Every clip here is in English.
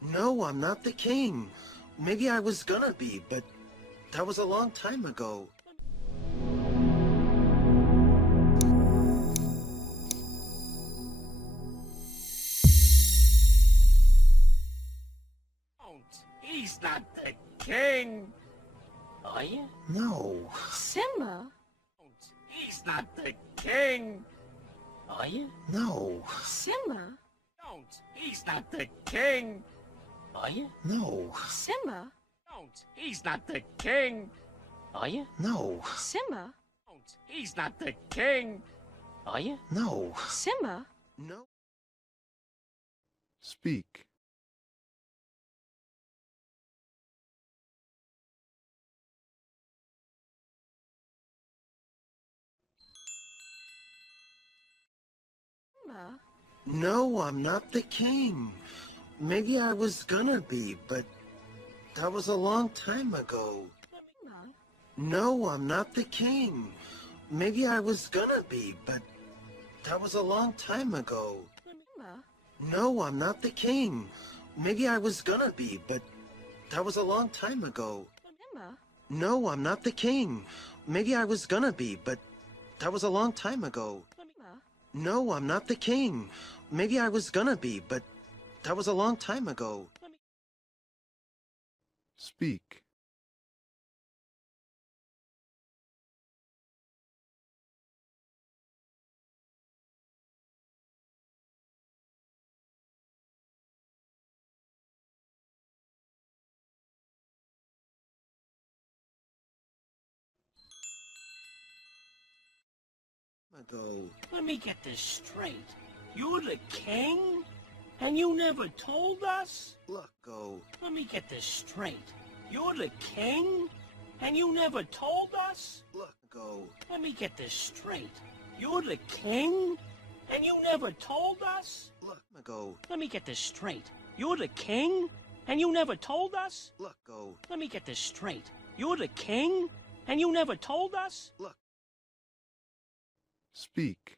No, I'm not the king. Maybe I was gonna be, but that was a long time ago. He's not the king. Are you? No. Simba? He's not the king. Are you? No. Simba? Don't. He's not the king. Are you? No. Simba? Don't. He's not the king. Are you? No. Simba? Don't. He's not the king. Are you? No. Simba? No. Speak. Simba? No, I'm not the king. Maybe I was gonna be, but that was a long time ago. Simba? No, I'm not the king. Maybe I was gonna be, but that was a long time ago. Simba? No, I'm not the king. Maybe I was gonna be, but that was a long time ago. Simba? No, I'm not the king. Maybe I was gonna be, but that was a long time ago. Simba? No, I'm not the king. Maybe I was gonna be, but that was a long time ago. Speak. Ago. Let me get this straight. You're the king? And you never told us? Look, go. Let me get this straight. You're the king? And you never told us? Look, go. Let me get this straight. You're the king? And you never told us? Look, go. Let me get this straight. You're the king? And you never told us? Look, go. Let me get this straight. You're the king? And you never told us? Look. Speak.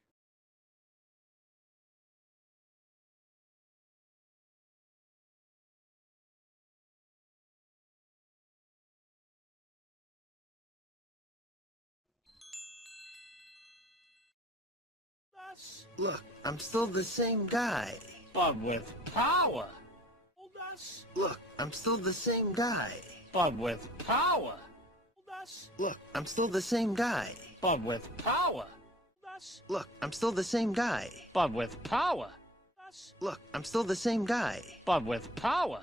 Us? Look, I'm still the same guy. But with power. Told us? Look, I'm still the same guy. But with power. Told us? Look, I'm still the same guy. But with power. Told us? Look, I'm still the same guy. But with power. Told us? Look, I'm still the same guy. But with power.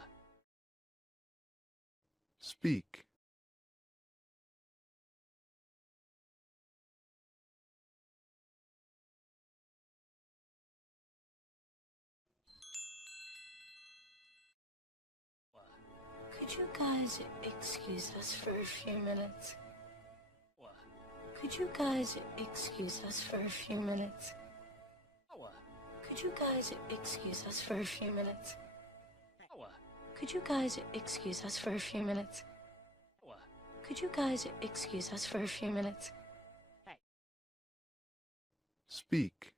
Speak. Could you guys excuse us for a few minutes? Could you guys excuse us for a few minutes? Power. Could you guys excuse us for a few minutes? Power. Could you guys excuse us for a few minutes? Power. Could you guys excuse us for a few minutes? Speak.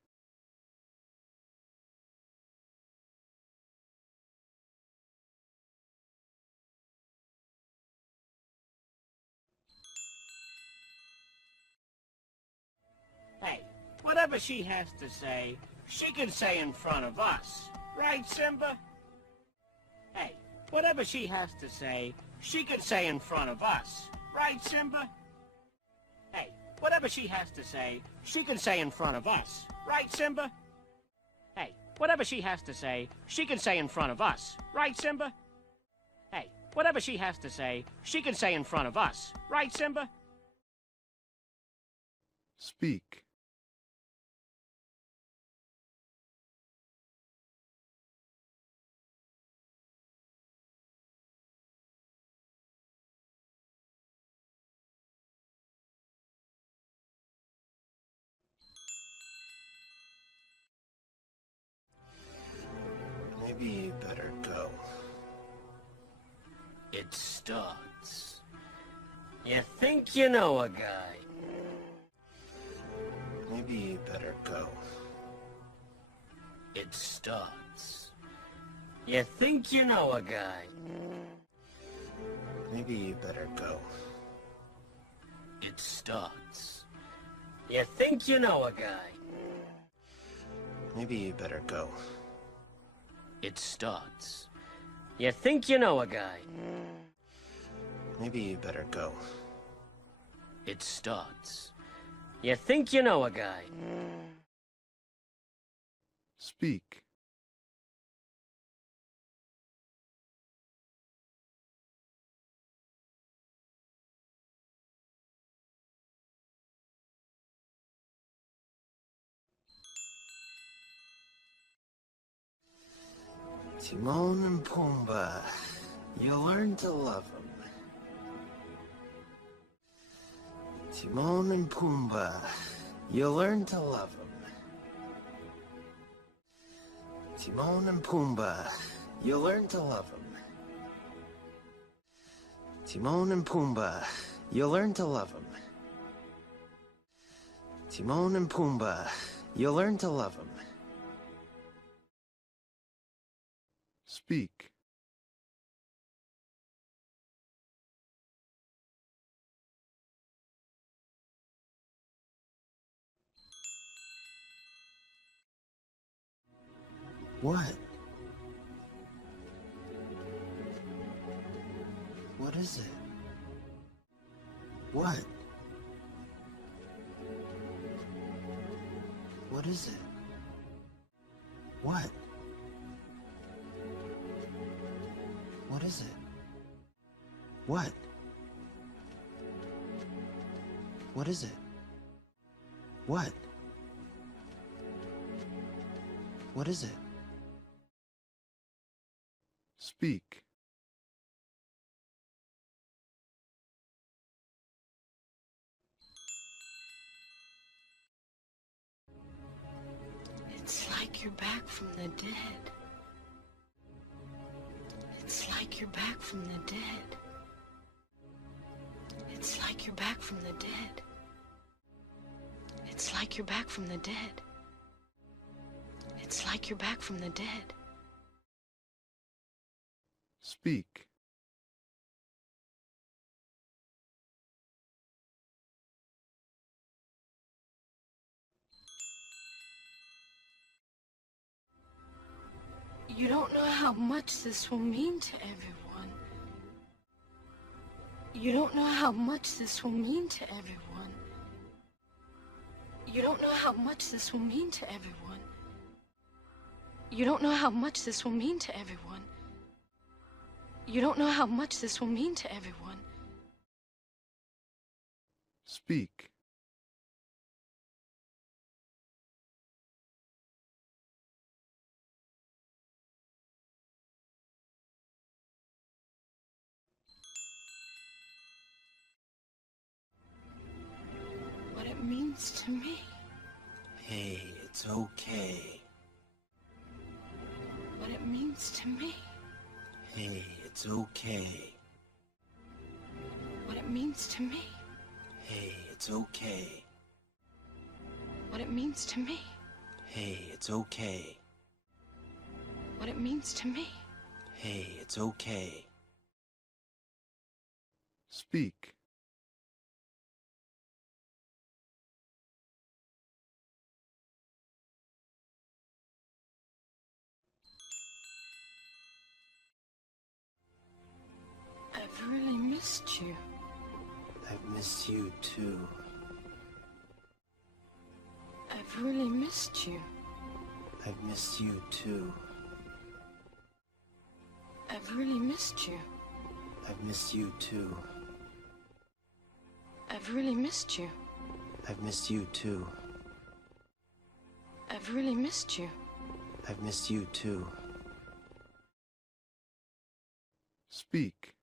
Hey, whatever she has to say, she can say in front of us. Right, Simba? Hey, whatever she has to say, she can say in front of us. Right, Simba? Hey, whatever she has to say, she can say in front of us. Right, Simba? Hey, whatever she has to say, she can say in front of us. Right, Simba? Hey, whatever she has to say, she can say in front of us. Right, Simba? Speak. Maybe you better go. It starts. You think you know a guy. Maybe you better go. It starts. You think you know a guy. Maybe you better go. It starts. You think you know a guy. Maybe you better go. It starts. You think you know a guy. Maybe you better go. It starts. You think you know a guy. Speak. Timon and Pumbaa. You'll learn to love them. Timon and Pumbaa. You'll learn to love them. Timon and Pumbaa. You'll learn to love them. Timon and Pumbaa. You'll learn to love them. Timon and Pumbaa. You'll learn to love them. Speak. What? What is it? What? What is it? What? What is it? What? What is it? What? What is it? Speak. It's like you're back from the dead. It's like you're back from the dead. It's like you're back from the dead. It's like you're back from the dead. It's like you're back from the dead. Speak. You don't know how much this will mean to everyone. You don't know how much this will mean to everyone. You don't know how much this will mean to everyone. You don't know how much this will mean to everyone. You don't know how much this will mean to everyone. Speak. What it means to me. Hey, it's okay. What it means to me. Hey, it's okay. What it means to me. Hey, it's okay. What it means to me. Hey, it's okay. What it means to me. Hey, it's okay. Speak. I've really missed you. I've missed you too. I've really missed you. I've missed you too. I've really missed you. I've missed you too. I've really missed you. I've missed you too. I've really missed you. I've missed you too. Speak.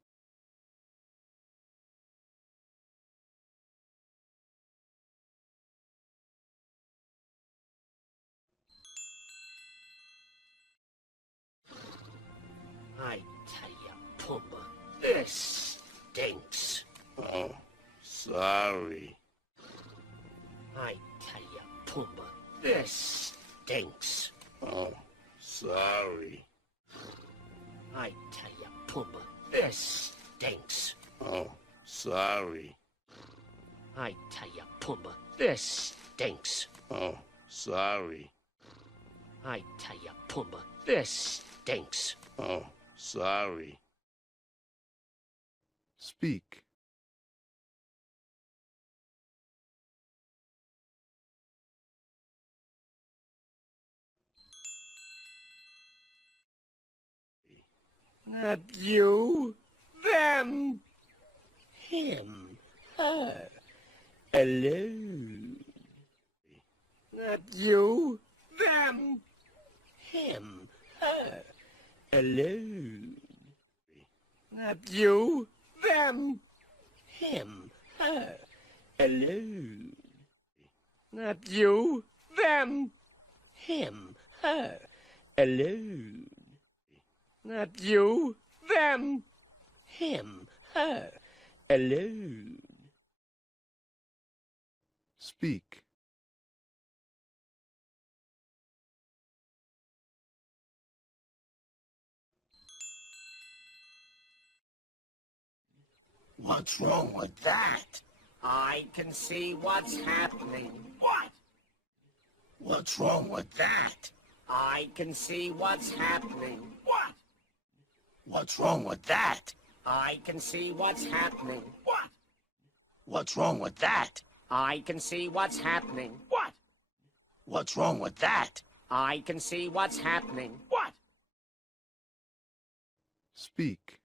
I tell you, Pumbaa, this stinks. Oh, sorry. I tell you, Pumbaa, this stinks. Oh, sorry. I tell you, Pumbaa, this stinks. Oh, sorry. I tell you, Pumbaa, this stinks. Oh, sorry. I tell you, Pumbaa, this stinks. Oh, sorry. Speak. Not you, them, him, her, alone. Not you, them, him, her, alone. Not you, them, him, her, alone. Not you, them, him, her, alone. Not you, them, him, her, alone. Speak. What's wrong with that? I can see what's happening. What? What's wrong with that? I can see what's happening. What? What's wrong with that? I can see what's happening. What? What's wrong with that? I can see what's happening. What? What's wrong with that? I can see what's happening. What? Speak.